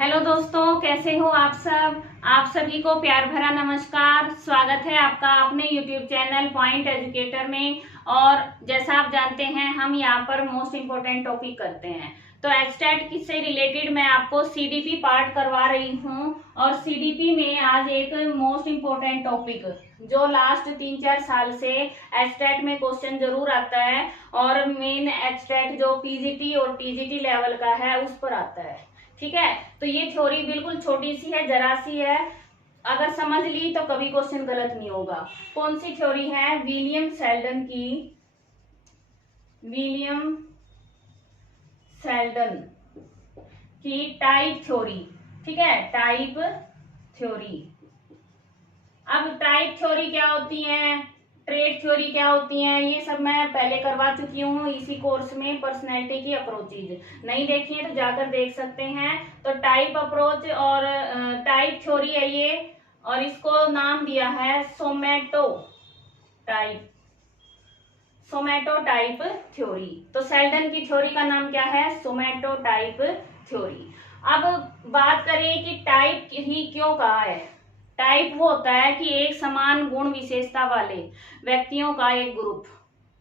Hello दोस्तों, कैसे हो आप सब। आप सभी को प्यार भरा नमस्कार। स्वागत है आपका अपने यूट्यूब चैनल पॉइंट एजुकेटर में। और जैसा आप जानते हैं, हम यहाँ पर मोस्ट इम्पोर्टेंट टॉपिक करते हैं। तो एचटेट से रिलेटेड मैं आपको सीडीपी पार्ट करवा रही हूँ। और सीडीपी में आज एक मोस्ट इम्पोर्टेंट टॉपिक जो लास्ट 3-4 साल से एचटेट में क्वेश्चन जरूर आता है, और मेन एचटेट जो पीजीटी और टीजीटी लेवल का है उस पर आता है। ठीक है, तो ये थ्योरी बिल्कुल छोटी सी है, जरा सी है। अगर समझ ली तो कभी क्वेश्चन गलत नहीं होगा। कौन सी थ्योरी है? विलियम सेल्डन की टाइप थ्योरी। ठीक है, टाइप थ्योरी। अब टाइप थ्योरी क्या होती है, ट्रेड थ्योरी क्या होती है, ये सब मैं पहले करवा चुकी हूँ इसी कोर्स में। पर्सनैलिटी की अप्रोचेज नहीं देखी है तो जाकर देख सकते हैं। तो टाइप अप्रोच और टाइप थ्योरी है ये, और इसको नाम दिया है सोमैटो टाइप थ्योरी। तो सेल्डन की थ्योरी का नाम क्या है? सोमैटो टाइप थ्योरी। अब बात करें कि टाइप ही क्यों कहा है। टाइप वो होता है कि एक समान गुण विशेषता वाले व्यक्तियों का एक ग्रुप,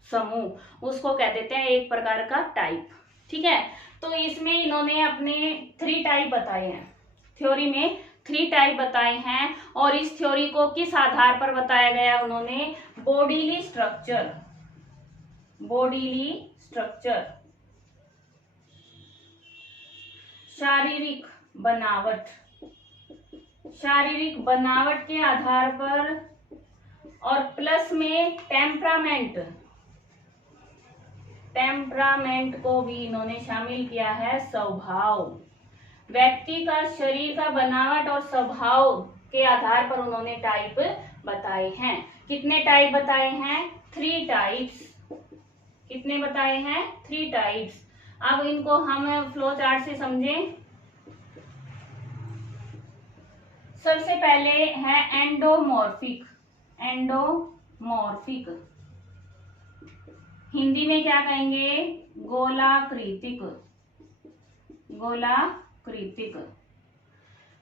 समूह, उसको कह देते हैं एक प्रकार का टाइप। ठीक है, तो इसमें इन्होंने अपने 3 टाइप बताए हैं। थ्योरी में 3 टाइप बताए हैं। और इस थ्योरी को किस आधार पर बताया गया? उन्होंने बॉडीली स्ट्रक्चर, शारीरिक बनावट के आधार पर, और प्लस में टेम्परामेंट को भी इन्होंने शामिल किया है। स्वभाव, व्यक्ति का शरीर का बनावट और स्वभाव के आधार पर उन्होंने टाइप बताए हैं। कितने टाइप बताए हैं? 3 टाइप्स। कितने बताए हैं? 3 टाइप्स। अब इनको हम फ्लो चार्ट से समझें। सबसे पहले है एंडोमॉर्फिक। हिंदी में क्या कहेंगे? गोलाकृतिक।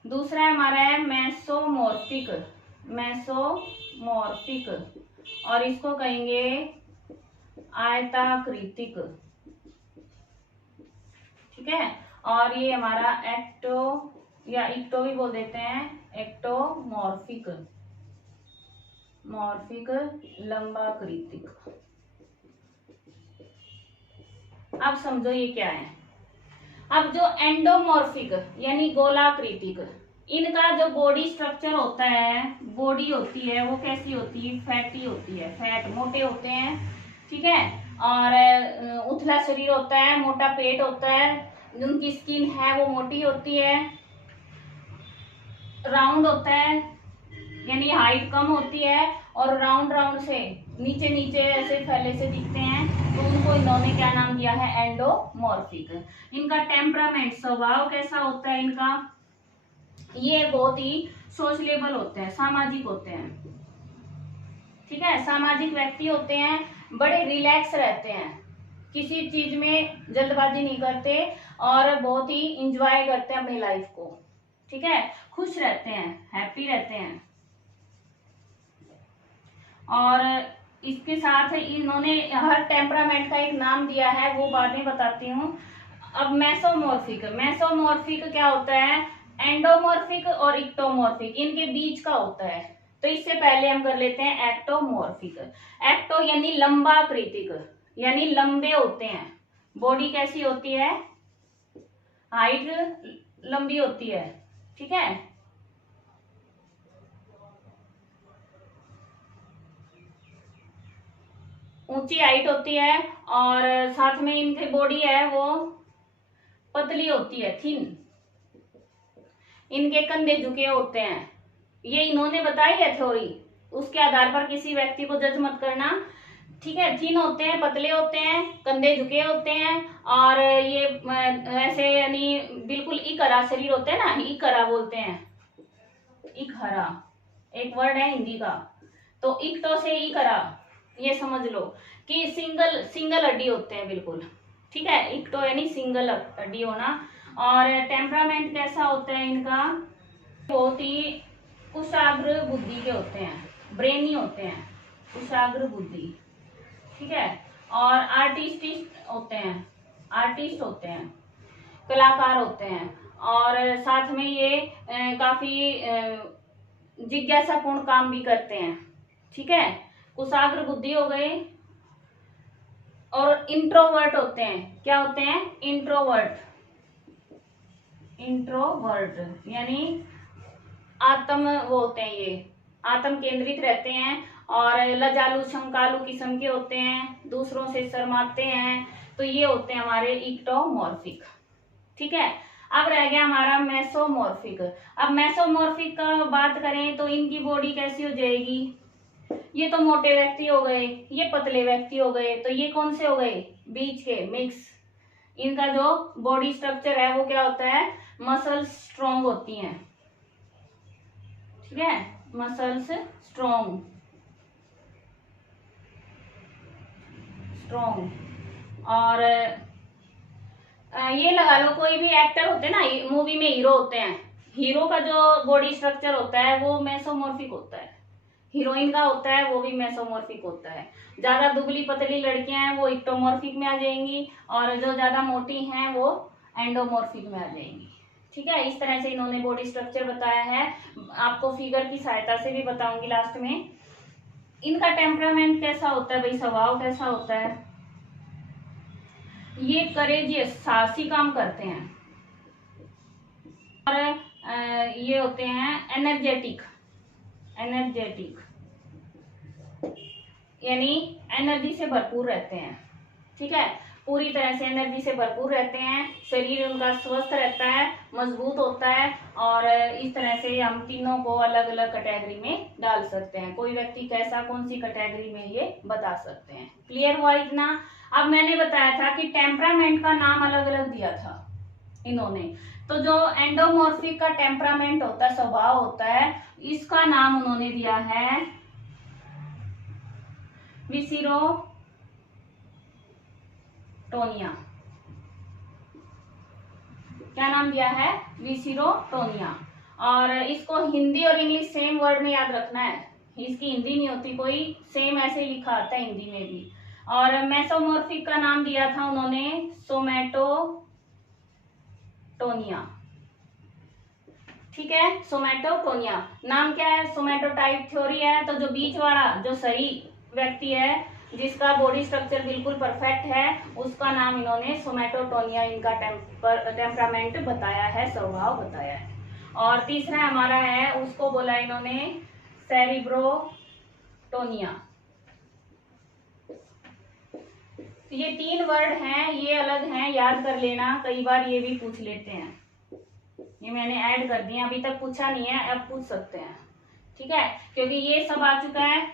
दूसरा हमारा है मेसोमॉर्फिक, और इसको कहेंगे आयताकृतिक। ठीक है, और ये हमारा इक्टो भी बोल देते हैं, एक्टोमॉर्फिक, लंबाकृतिक। अब समझो ये क्या है। अब जो एंडोमॉर्फिक यानी गोलाकृतिक, इनका जो बॉडी स्ट्रक्चर होता है, बॉडी होती है वो कैसी होती है? फैटी होती है, फैट, मोटे होते हैं। ठीक है, और उथला शरीर होता है, मोटा पेट होता है, उनकी स्किन है वो मोटी होती है, राउंड होता है यानी हाइट कम होती है, और राउंड से नीचे ऐसे फैले से दिखते हैं। तो उनको इन्होंने क्या नाम दिया है? एंडोमॉर्फिक। इनका टेम्परामेंट, स्वभाव कैसा होता है इनका? ये बहुत ही सोशलेबल होते हैं, सामाजिक होते हैं। ठीक है, सामाजिक व्यक्ति होते हैं, बड़े रिलैक्स रहते हैं, किसी चीज में जल्दबाजी नहीं करते, और बहुत ही इंजॉय करते हैं अपनी लाइफ को। ठीक है, खुश रहते हैं, हैप्पी रहते हैं। और इसके साथ इन्होंने हर टेम्परामेंट का एक नाम दिया है, वो बाद में बताती हूँ। अब मेसोमॉर्फिक क्या होता है? एंडोमॉर्फिक और इक्टोमॉर्फिक इनके बीच का होता है। तो इससे पहले हम कर लेते हैं एक्टोमॉर्फिक। एक्टो यानी लंबाकृतिक, यानी लंबे होते हैं, बॉडी कैसी होती है? हाइट लंबी होती है। ठीक है, ऊंची हाइट होती है, और साथ में इनकी बॉडी है वो पतली होती है, थिन। इनके कंधे झुके होते हैं। ये इन्होंने बताई है थ्योरी, उसके आधार पर किसी व्यक्ति को जज मत करना। ठीक है, थिन होते हैं, पतले होते हैं, कंधे झुके होते हैं, और ये ऐसे यानी बिल्कुल इकहरा शरीर होते हैं ना, इकहरा बोलते हैं। इकहरा एक वर्ड है हिंदी का। तो इक्टो से इकहरा, ये समझ लो कि सिंगल हड्डी होते हैं बिल्कुल। ठीक है, इक्टो यानी सिंगल हड्डी होना, और टेम्परामेंट कैसा होता है इनका, बहुत ही कुशाग्र बुद्धि के होते हैं, ब्रेनी होते हैं, कुशाग्र बुद्धि, ठीक है। और आर्टिस्ट होते हैं, आर्टिस्ट होते हैं, कलाकार होते हैं। और साथ में ये काफी जिज्ञासापूर्ण काम भी करते हैं, ठीक है। कुशाग्र बुद्धि हो गए। और इंट्रोवर्ट होते हैं, क्या होते हैं, इंट्रोवर्ट, इंट्रोवर्ट यानी आत्म वो होते हैं, ये आत्म केंद्रित रहते हैं और लजालू शंकालू किस्म के होते हैं, दूसरों से शर्माते हैं। तो ये होते हैं हमारे इक्टोमॉर्फिक, ठीक है। अब रह गया हमारा मेसोमॉर्फिक। अब मेसोमॉर्फिक का बात करें तो इनकी बॉडी कैसी हो जाएगी, ये तो मोटे व्यक्ति हो गए, ये पतले व्यक्ति हो गए, तो ये कौन से हो गए, बीच के, मिक्स। इनका जो बॉडी स्ट्रक्चर है वो क्या होता है, मसल्स स्ट्रॉन्ग होती हैं, ठीक है, मसल्स स्ट्रॉन्ग, स्ट्रॉन्ग। और ये लगा लो कोई भी एक्टर होते हैं ना, मूवी में हीरो होते हैं, हीरो का जो बॉडी स्ट्रक्चर होता है वो मेसोमॉर्फिक होता है, हीरोइन का होता है वो भी मेसोमॉर्फिक होता है। ज्यादा दुबली पतली लड़कियां हैं वो इक्टोमॉर्फिक में आ जाएंगी, और जो ज्यादा मोटी हैं वो एंडोमॉर्फिक में आ जाएंगी, ठीक है। इस तरह से इन्होंने बॉडी स्ट्रक्चर बताया है, आपको फिगर की सहायता से भी बताऊंगी लास्ट में। इनका टेम्परामेंट कैसा होता है भाई, स्वभाव कैसा होता है, ये करेजियस, साहसी काम करते हैं। और ये होते हैं एनर्जेटिक, एनर्जेटिक यानी एनर्जी से भरपूर रहते हैं, ठीक है, पूरी तरह से एनर्जी से भरपूर रहते हैं, शरीर उनका स्वस्थ रहता है, मजबूत होता है। और इस तरह से हम तीनों को अलग अलग कैटेगरी में डाल सकते हैं, कोई व्यक्ति कैसा कौन सी कैटेगरी में ये बता सकते हैं। क्लियर हुआ इतना। अब मैंने बताया था कि टेम्परामेंट का नाम अलग अलग दिया था इन्होंने, तो जो एंडोमॉर्फिक का टेम्परामेंट होता है, स्वभाव होता है, इसका नाम उन्होंने दिया है विसिरोटोनिया, क्या नाम दिया है, विसिरोटोनिया। और इसको हिंदी और इंग्लिश सेम वर्ड में याद रखना है, इसकी हिंदी नहीं होती कोई, सेम ऐसे ही लिखा आता है हिंदी में भी। और मेसोमॉर्फिक का नाम दिया था उन्होंने सोमैटोटोनिया, ठीक है, सोमैटोटोनिया। नाम क्या है, सोमैटोटाइप थ्योरी है, तो जो बीच वाला जो सही व्यक्ति है जिसका बॉडी स्ट्रक्चर बिल्कुल परफेक्ट है उसका नाम इन्होंने सोमैटोटोनिया, इनका टेम्परामेंट बताया है, स्वभाव बताया है। और तीसरा हमारा है, उसको बोला इन्होंने सेरिब्रोटोनिया। ये तीन वर्ड हैं, ये अलग हैं, याद कर लेना, कई बार ये भी पूछ लेते हैं, ये मैंने ऐड कर दिया, अभी तक पूछा नहीं है, अब पूछ सकते हैं, ठीक है, क्योंकि ये सब आ चुका है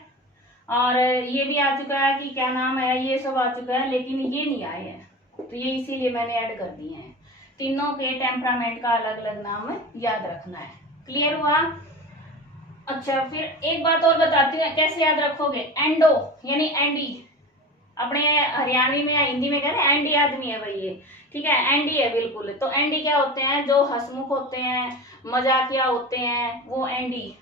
और ये भी आ चुका है कि क्या नाम है, ये सब आ चुका है, लेकिन ये नहीं आए हैं, तो ये इसीलिए मैंने ऐड कर दिए हैं। तीनों के टेम्परामेंट का अलग अलग नाम याद रखना है। क्लियर हुआ। अच्छा, फिर एक बात और बताती हूँ, कैसे याद रखोगे, एंडो यानी एंडी, अपने हरियाणवी में या हिंदी में कह रहे हैं एंडी आदमी है भाई ये, ठीक है, एंडी है बिल्कुल। तो एंडी क्या होते हैं, जो हंसमुख होते हैं, मजाकिया होते हैं, वो एंडी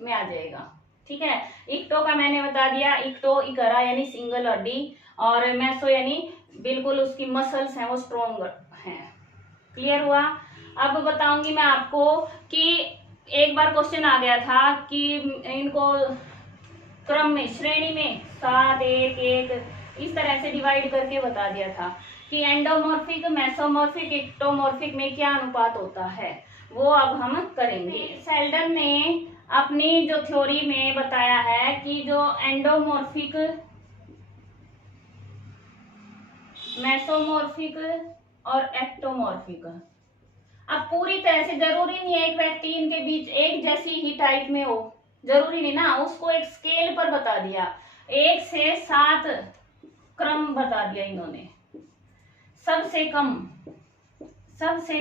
में आ जाएगा, ठीक है। इक्टो का मैंने बता दिया, इक्टो इकरा यानी सिंगल हड्डी, और मैसो यानी बिल्कुल उसकी मसल्स हैं वो स्ट्रोंग हैं। क्लियर हुआ। अब बताऊंगी मैं आपको कि एक बार क्वेश्चन आ गया था कि इनको क्रम में, श्रेणी में 7 1 1 इस तरह से डिवाइड करके बता दिया था कि एंडोमॉर्फिक, मेसोमॉर्फिक, इक्टोमॉर्फिक में क्या अनुपात होता है, वो अब हम करेंगे। सेल्डन ने अपनी जो थ्योरी में बताया है कि जो एंडोमॉर्फिक, मेसोमॉर्फिक और एक्टोमॉर्फिक, अब पूरी तरह से जरूरी नहीं है एक व्यक्ति इनके बीच एक जैसी ही टाइप में हो, जरूरी नहीं ना, उसको एक स्केल पर बता दिया, 1 से 7 क्रम बता दिया इन्होंने। सबसे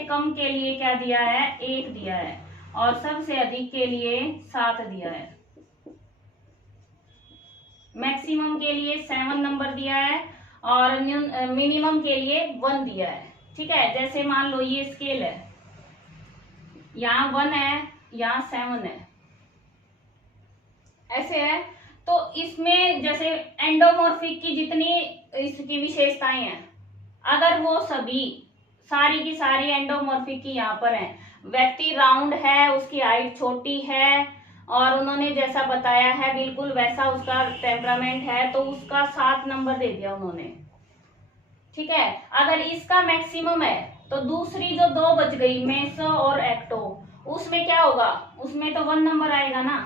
कम के लिए क्या दिया है, 1 दिया है, और सबसे अधिक के लिए 7 दिया है, मैक्सिमम के लिए 7 नंबर दिया है, और मिनिमम के लिए 1 दिया है, ठीक है, जैसे मान लो ये स्केल है, यहाँ 1 है, यहाँ 7 है, ऐसे है। तो इसमें जैसे एंडोमॉर्फिक की जितनी इसकी विशेषताएं हैं, अगर वो सभी सारी की सारी एंडोमॉर्फिक की यहाँ पर है, व्यक्ति राउंड है, उसकी हाइट छोटी है और उन्होंने जैसा बताया है बिल्कुल वैसा उसका टेम्परामेंट है, तो उसका 7 नंबर दे दिया उन्होंने। ठीक है, अगर इसका मैक्सिमम है तो दूसरी जो 2 बच गई, मेसो और एक्टो, उसमें क्या होगा, उसमें तो 1 नंबर आएगा ना,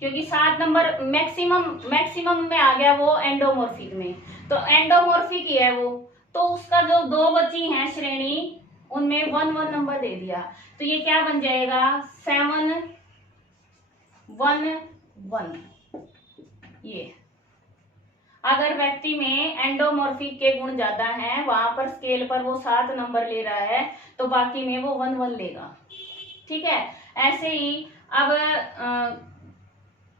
क्योंकि 7 नंबर मैक्सिमम में आ गया वो एंडोमॉर्फिक में, तो एंडोमॉर्फिक ही है वो, तो उसका जो 2 बची हैं श्रेणी, उनमें 1 नंबर दे दिया, तो ये क्या बन जाएगा, 7 1 1। ये अगर व्यक्ति में एंडोमॉर्फिक के गुण ज्यादा हैं, वहां पर स्केल पर वो 7 नंबर ले रहा है, तो बाकी में वो 1 1 लेगा। ठीक है, ऐसे ही अब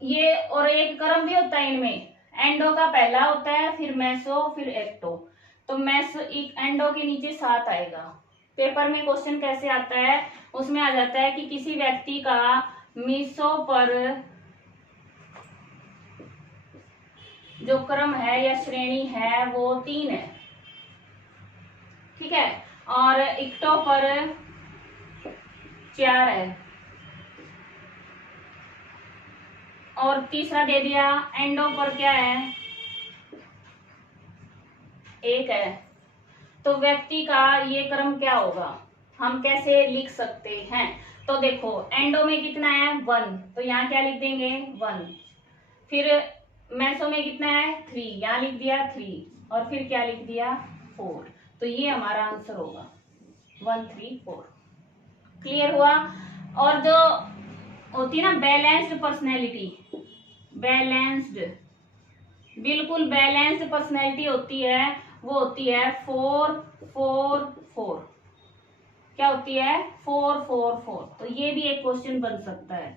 ये और एक क्रम भी होता है इनमें, एंडो का पहला होता है, फिर मेसो, फिर एक्टो, तो मेसो एंडो के नीचे 7 आएगा। पेपर में क्वेश्चन कैसे आता है, उसमें आ जाता है कि किसी व्यक्ति का मीसो पर जो क्रम है या श्रेणी है वो 3 है, ठीक है, और इक्टो पर 4 है, और तीसरा दे दिया एंडो पर क्या है, 1 है। तो व्यक्ति का ये क्रम क्या होगा, हम कैसे लिख सकते हैं, तो देखो एंडो में कितना है 1, तो यहाँ क्या लिख देंगे 1, फिर मेसो में कितना है 3, यहाँ लिख दिया 3, और फिर क्या लिख दिया 4, तो ये हमारा आंसर होगा 1 3 4। क्लियर हुआ। और जो होती है ना बैलेंस्ड पर्सनैलिटी, बैलेंस्ड, बिल्कुल बैलेंस्ड पर्सनैलिटी होती है, वो होती है 4 4 4। क्या होती है 4 4 4। तो ये भी एक क्वेश्चन बन सकता है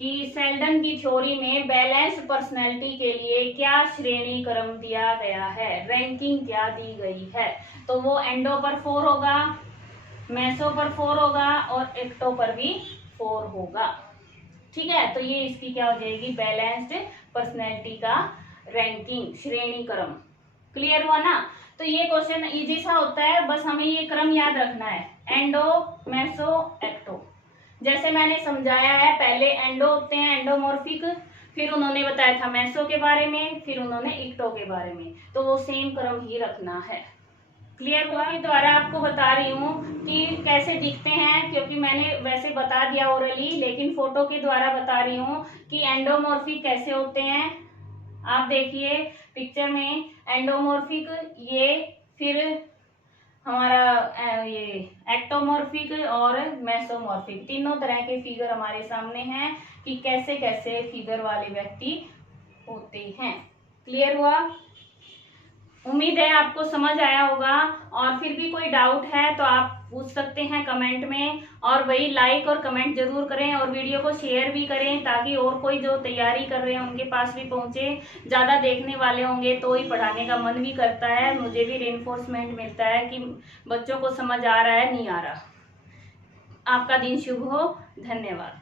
कि सेल्डन की थ्योरी में बैलेंस्ड पर्सनैलिटी के लिए क्या श्रेणी क्रम दिया गया है, रैंकिंग क्या दी गई है, तो वो एंडो पर 4 होगा, मेसो पर 4 होगा, और एक्टो पर भी 4 होगा। ठीक है, तो ये इसकी क्या हो जाएगी, बैलेंस्ड पर्सनैलिटी का रैंकिंग, श्रेणी क्रम। क्लियर हुआ ना। तो ये क्वेश्चन इजी सा होता है, बस हमें ये क्रम याद रखना है, एंडो मेसो एक्टो। जैसे मैंने समझाया है, पहले एंडो होते हैं एंडोमॉर्फिक, फिर उन्होंने बताया था मेसो के बारे में, फिर उन्होंने इक्टो के बारे में, तो वो सेम क्रम ही रखना है। क्लियर हुआ। के द्वारा आपको बता रही हूँ कि कैसे दिखते हैं, क्योंकि मैंने वैसे बता दिया ओरली, लेकिन फोटो के द्वारा बता रही हूँ कि एंडोमॉर्फिक कैसे होते हैं। आप देखिए पिक्चर में एंडोमॉर्फिक ये, फिर हमारा ये एक्टोमॉर्फिक और मेसोमॉर्फिक, तीनों तरह के फिगर हमारे सामने हैं कि कैसे कैसे फिगर वाले व्यक्ति होते हैं। क्लियर हुआ। उम्मीद है आपको समझ आया होगा, और फिर भी कोई डाउट है तो आप पूछ सकते हैं कमेंट में, और वही लाइक और कमेंट जरूर करें, और वीडियो को शेयर भी करें ताकि और कोई जो तैयारी कर रहे हैं उनके पास भी पहुंचे। ज़्यादा देखने वाले होंगे तो ही पढ़ाने का मन भी करता है, मुझे भी रेनफोर्समेंट मिलता है कि बच्चों को समझ आ रहा है नहीं आ रहा। आपका दिन शुभ हो। धन्यवाद।